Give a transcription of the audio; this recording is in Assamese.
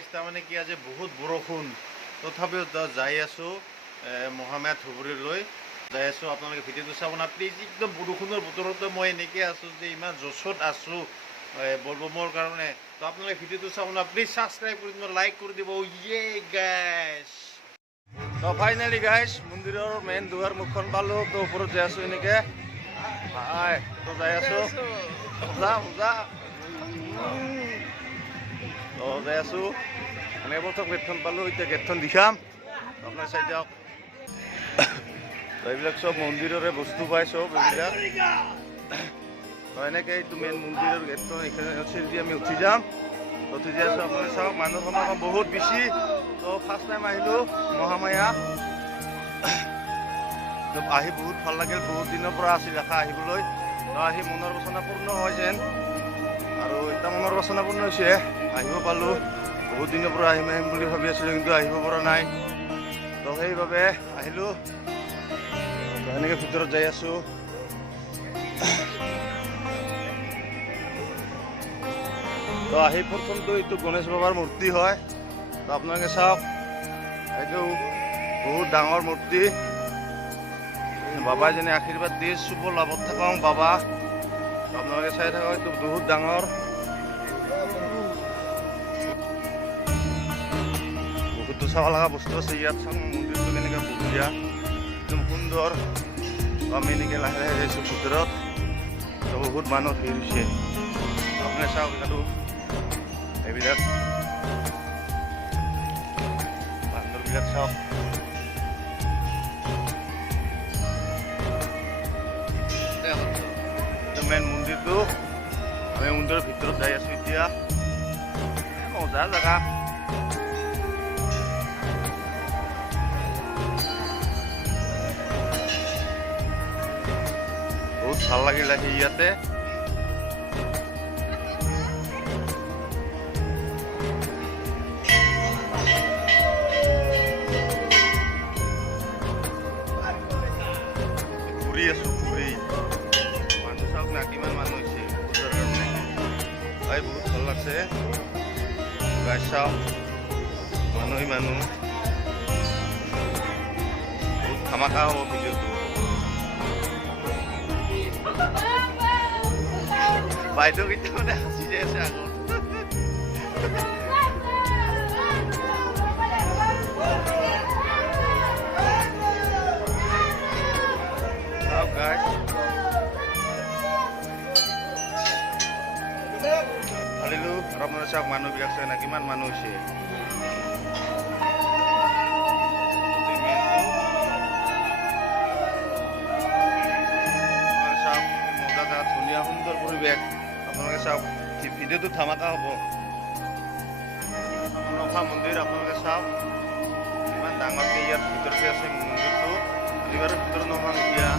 গাইছ তাৰমানে কি আজি বহুত বৰষুণ তথাপিও যাই আছোঁ মহামায়া ধুবুৰীলৈ যাই আছোঁ। আপোনালোকে ভিডিঅ'টো চাব না প্লিজ। একদম বৰষুণৰ বতৰতো মই এনেকৈ আছোঁ যে ইমান জছত আছোঁ বলবমৰ কাৰণে। তো আপোনালোকে ভিডিঅ'টো চাব না প্লিজ, ছাবস্ক্ৰাইব কৰি দিব, লাইক কৰি দিব। ইয়ে গাইছ, তো ফাইনেলি গাইছ মন্দিৰৰ মেইন দুৱাৰ মুখখন পালোঁ। তো ওপৰত যাই আছোঁ এনেকৈ তো যাই আছোঁ তো যাই আছোঁ এনেকৈ প্ৰথম গেটখন পালোঁ। এতিয়া গেটখন দেখাম আপোনাৰ চাই দিয়ক। এইবিলাক চব মন্দিৰৰে বস্তু পায় চব এইবিলাক। তো এনেকৈ এইটো মেইন মন্দিৰৰ গেটখন এইখিনি চিৰি আমি উঠি যাম। উঠি যাই আছোঁ আপোনালোকে চাওক, মানুহ সমাগম বহুত বেছি। তো ফাৰ্ষ্ট টাইম আহিলোঁ মহামায়া, তো আহি বহুত ভাল লাগিল। বহুত দিনৰ পৰা আছিল আশা আহিবলৈ। তো আহি মনৰ বাসনা পূৰ্ণ হয় যেন, আৰু এটা মনৰ বাসনা পূৰ্ণ হৈছে, আহিব পালোঁ। বহুত দিনৰ পৰা আহিম আহিম বুলি ভাবি আছিলোঁ কিন্তু আহিব পৰা নাই। তো সেইবাবে আহিলোঁ। তো এনেকৈ ভিতৰত যাই আছোঁ। তো আহি প্ৰথমটো এইটো গণেশ বাবাৰ মূৰ্তি হয়। তো আপোনালোকে চাওক, এইটো বহুত ডাঙৰ মূৰ্তি। বাবাই যেনে আশীৰ্বাদ দিয়ে শুভ লাভত থাকক বাবা। আপোনালোকে চাই থাকক, এইটো বহুত ডাঙৰ, বহুতো চাব লগা বস্তু আছে ইয়াত। চাওঁ মন্দিৰটো কেনেকৈ বঢ়িয়া, একদম সুন্দৰ। আমি এনেকৈ লাহে লাহে যাইছোঁ ভিতৰত। তো বহুত মানুহ ভিৰ হৈছে আপুনি চাওক, আৰু এইবিলাক বান্দৰবিলাক চাওক। মেইন মন্দিৰটো, আমি মন্দিৰৰ ভিতৰত যাই আছোঁ এতিয়া। মজা জেগা, বহুত ভাল লাগিল আহি ইয়াতে। ঘূৰি আছোঁ ঘূৰি, মানুহ চাওক না কিমান মানুহ হৈছে পূজাৰ কাৰণে। ভাই বহুত ভাল লাগছে গাই চাওক, মানুহ বহুত ধামাকা হ'ব ভিডিঅ'টো। বাইদেউ কিন্তু মানে হাসি যাই আছে আগত। ঢালিলোঁ আৰু আপোনাৰ চাওক মানুহবিলাক চাই না কিমান মানুহ হৈছে। চাওক মজা জেগা, ধুনীয়া সুন্দৰ পৰিৱেশ। আপোনালোকে চাওক, ভিডিঅ'টো ধামাকা হ'ব। মনসা মন্দিৰ আপোনালোকে চাওক ইমান ডাঙৰকৈ ইয়াত ভিতৰতে আছে মন্দিৰটো। এইবাৰ ভিতৰত নোসোমাম এতিয়া।